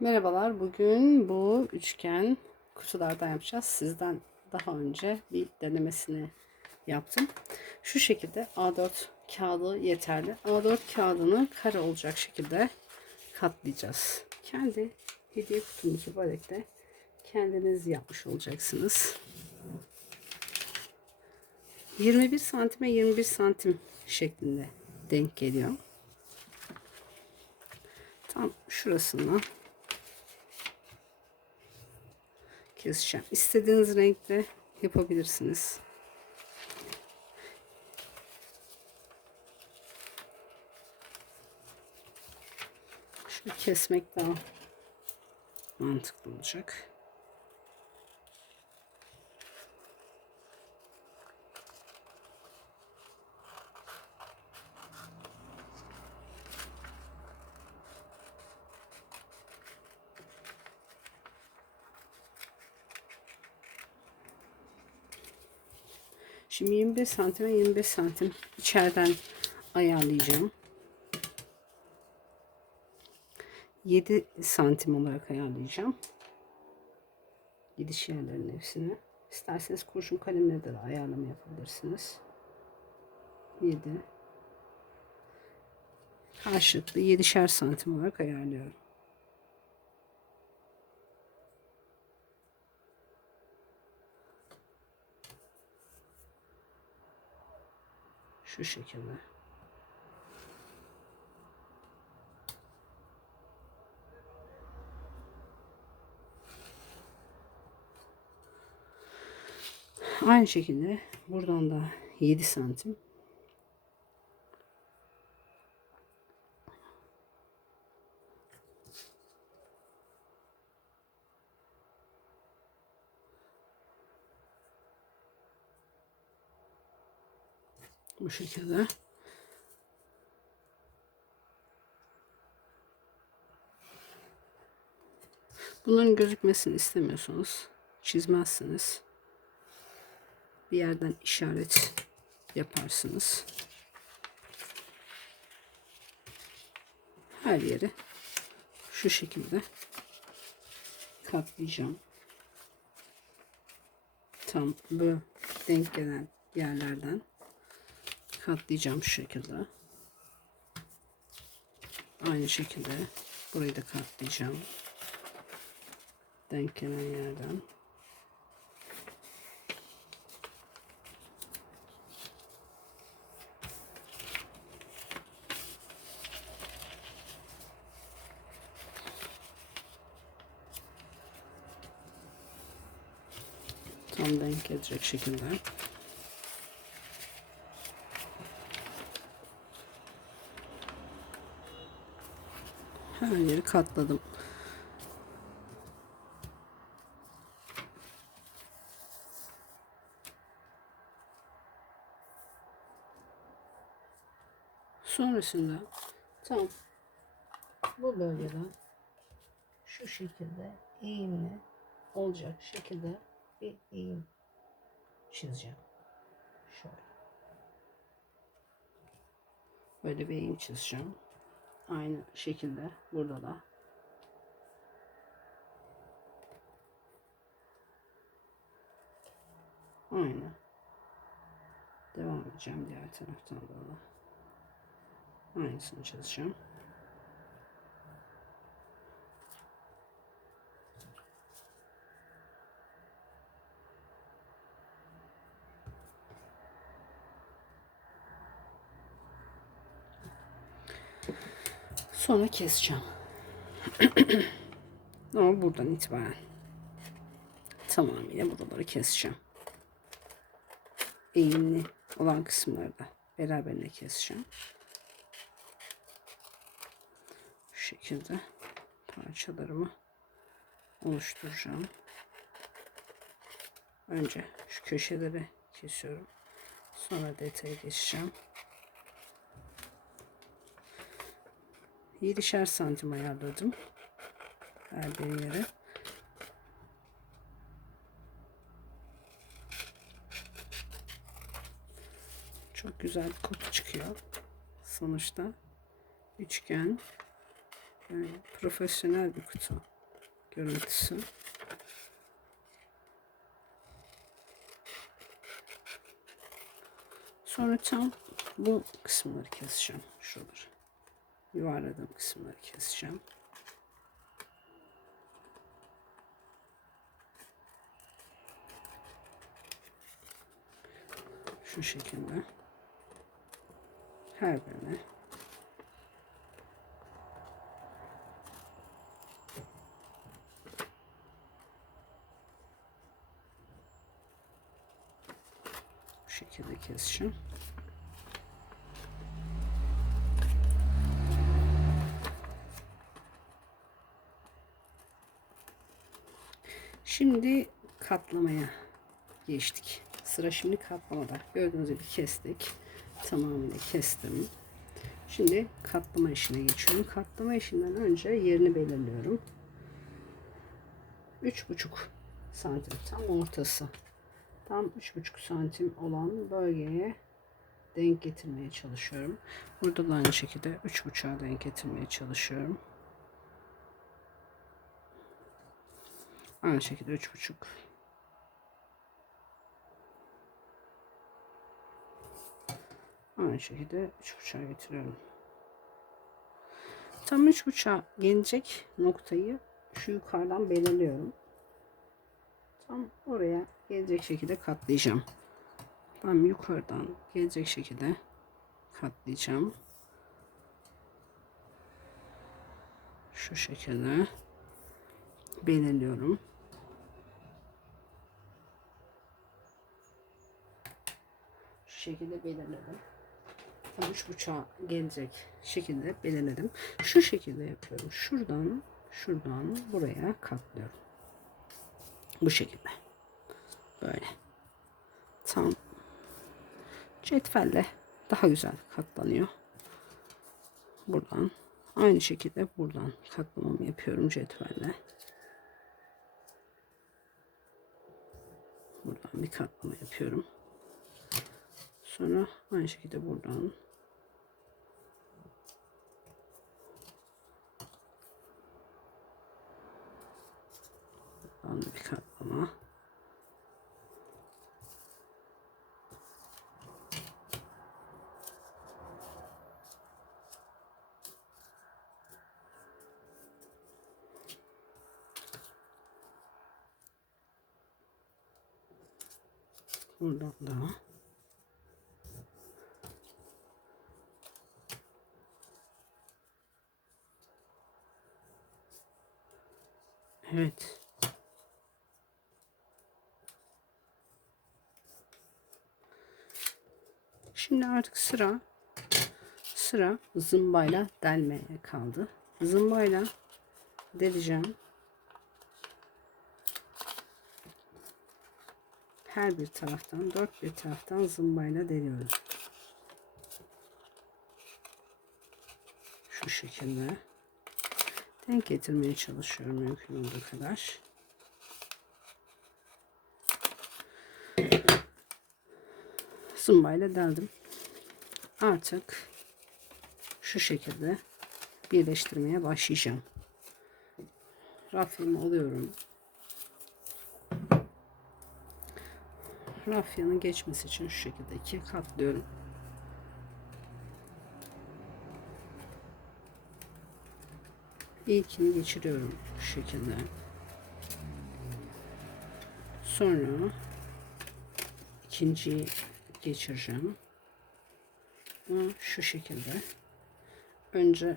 Merhabalar. Bugün bu üçgen kutulardan yapacağız. Sizden daha önce bir denemesini yaptım. Şu şekilde A4 kağıdı yeterli. A4 kağıdını kare olacak şekilde katlayacağız. Kendi hediye kutumuzu böylelikle kendiniz yapmış olacaksınız. 21 santime 21 santim şeklinde denk geliyor. Tam şurasından keseceğim. İstediğiniz renkte yapabilirsiniz. Şunu kesmek daha mantıklı olacak. Şimdi 25 santime 25 santim içeriden ayarlayacağım. 7 santim olarak ayarlayacağım. Gidiş yerlerin hepsini. İsterseniz kurşun kalemle de ayarlama yapabilirsiniz. 7 karşılıklı 7'şer santim olarak ayarlıyorum. Şu şekilde. Aynı şekilde buradan da 7 santim. Bu şekilde. Bunların gözükmesini istemiyorsanız çizmezsiniz. Bir yerden işaret yaparsınız. Her yeri şu şekilde katlayacağım. Tam bu denk gelen yerlerden katlayacağım şu şekilde. Aynı şekilde burayı da katlayacağım. Denk gelen yerden. Tam denk gelecek şekilde. Her yeri katladım. Sonrasında tam bu bölgeden şu şekilde eğimli olacak şekilde bir eğim çizeceğim. Şöyle. Böyle bir eğim çizeceğim. Aynı şekilde burada da. Aynı. Devam edeceğim diğer taraftan da. Aynısını çizeceğim. Sonra keseceğim. Ama buradan itibaren tamamıyla buraları keseceğim. Eğimli olan kısımları da beraberine keseceğim. Şu şekilde parçalarımı oluşturacağım. Önce şu köşeleri kesiyorum. Sonra detaya geçeceğim. 7'şer santim ayarladım. Her bir yere. Çok güzel bir kutu çıkıyor. Sonuçta üçgen yani profesyonel bir kutu. görüntüsü. Sonra tam bu kısımları keseceğim. Şuraları. Yuvarladığım kısımları keseceğim. Şu şekilde. Her birine. Bu şekilde keseceğim. Şimdi katlamaya geçtik. Sıra şimdi katlamada. Gördüğünüz gibi kestik. Tamamıyla kestim. Şimdi katlama işine geçiyorum. Katlama işinden önce yerini belirliyorum. 3,5 santim tam ortası. Tam 3,5 santim olan bölgeye denk getirmeye çalışıyorum. Burada da aynı şekilde 3,5'a denk getirmeye çalışıyorum. Aynı şekilde 3,5 Aynı şekilde 3.5'a getiriyorum. Tam 3.5'a gelecek noktayı şu yukarıdan belirliyorum. Tam oraya gelecek şekilde katlayacağım. Tam yukarıdan gelecek şekilde katlayacağım. Şu şekilde belirliyorum. Şekilde belirledim tam üç buçuğa gelecek şekilde belirledim. Şu şekilde yapıyorum. Şuradan şuradan buraya katlıyorum. Bu şekilde. Böyle. Tam cetvelle daha güzel katlanıyor. Buradan aynı şekilde buradan katlamamı yapıyorum cetvelle. Buradan bir katlama yapıyorum. Sonra aynı şekilde buradan buradan bir katlama buradan da Evet. Şimdi artık sıra sıra zımbayla delmeye kaldı. Zımbayla deleceğim. Her bir taraftan, dört bir taraftan zımbayla deliyorum. Şu şekilde denk getirmeye çalışıyorum mümkün olduğu kadar. Zımbayla deldim. Artık şu şekilde birleştirmeye başlayacağım. Rafyamı alıyorum. Rafyanın geçmesi için şu şekilde ikiye katlıyorum. İlkini geçiriyorum şu şekilde. Sonra ikinciyi geçireceğim. Bunu şu şekilde. Önce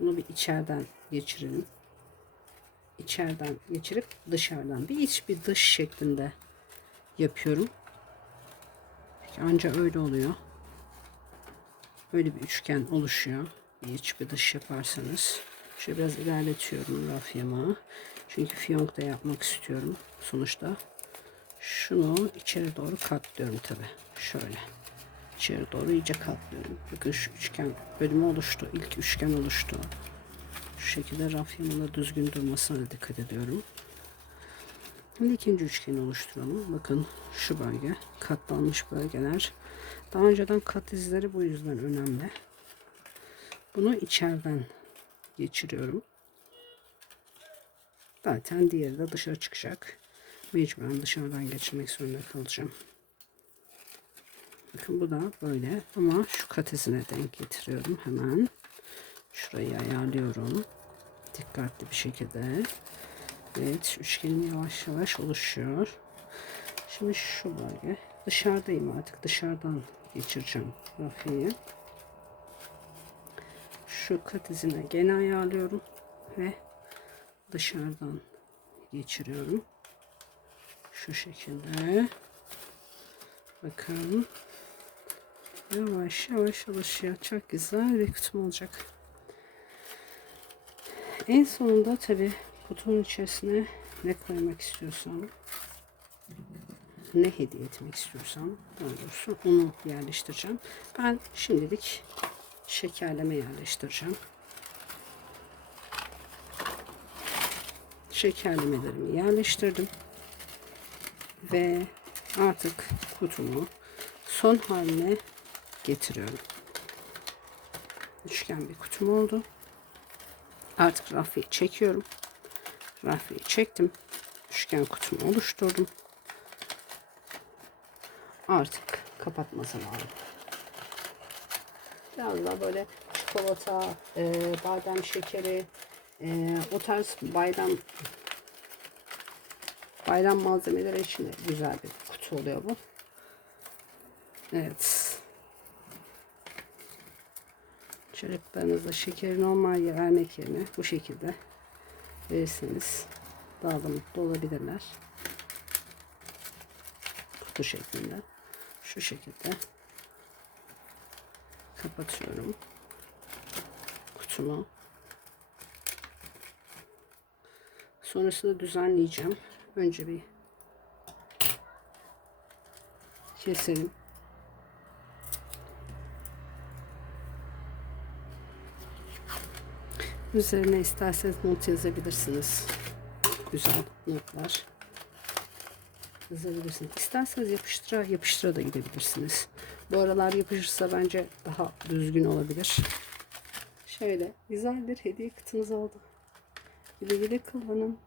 bunu bir içeriden geçirelim. İçeriden geçirip dışarıdan bir iç bir dış şeklinde yapıyorum. Ancak öyle oluyor. Böyle bir üçgen oluşuyor iç bir dış yaparsanız. Şöyle biraz ilerletiyorum raf yamağı. Çünkü fiyonk da yapmak istiyorum sonuçta. Şunu içeri doğru katlıyorum tabi. Şöyle. İçeri doğru iyice katlıyorum. Bakın şu üçgen bölümü oluştu. İlk üçgen oluştu. Şu şekilde raf yamağında düzgün durmasına dikkat ediyorum. Şimdi ikinci üçgeni oluşturalım. Bakın şu bölge katlanmış bölgeler. Daha önceden kat izleri bu yüzden önemli. Bunu içeriden geçiriyorum. Zaten diğeri de dışarı çıkacak. Mecburen dışarıdan geçirmek zorunda kalacağım. Bakın bu da böyle ama şu katesine denk getiriyorum hemen. Şurayı ayarlıyorum. Dikkatli bir şekilde. Evet üçgenim yavaş yavaş oluşuyor. Şimdi şu bölge. Dışarıdayım artık. Dışarıdan geçireceğim grafiği. Şu kat izine gene ayarlıyorum. Ve dışarıdan geçiriyorum. Şu şekilde. Bakın. Yavaş yavaş alışıyor. Çok güzel bir kutum olacak. En sonunda tabi kutunun içerisine ne koymak istiyorsam ne hediye etmek istiyorsam doğrusu onu yerleştireceğim. Ben şimdilik şekerleme yerleştireceğim. Şekerlemelerimi yerleştirdim. Ve artık kutumu son haline getiriyorum. Üçgen bir kutum oldu. Artık rafyayı çekiyorum. Rafyayı çektim. Üçgen kutumu oluşturdum. Artık kapatma zamanı. Biraz daha böyle çikolata, e, badem şekeri, e, o tarz bayram bayram malzemeleri için güzel bir kutu oluyor bu. Evet. Çocuklarınızda şekeri normal vermek yerine bu şekilde verirseniz daha da mutlu olabilirler. Kutu şeklinde. Şu şekilde kapatıyorum kutumu. Sonrasında düzenleyeceğim. Önce bir keselim. Üzerine isterseniz not yazabilirsiniz. Güzel notlar yazabilirsiniz. İsterseniz yapıştıra yapıştıra da gidebilirsiniz. Bu aralar yapışırsa bence daha düzgün olabilir. Şöyle güzel bir hediye kutumuz oldu. Güle güle kullanın.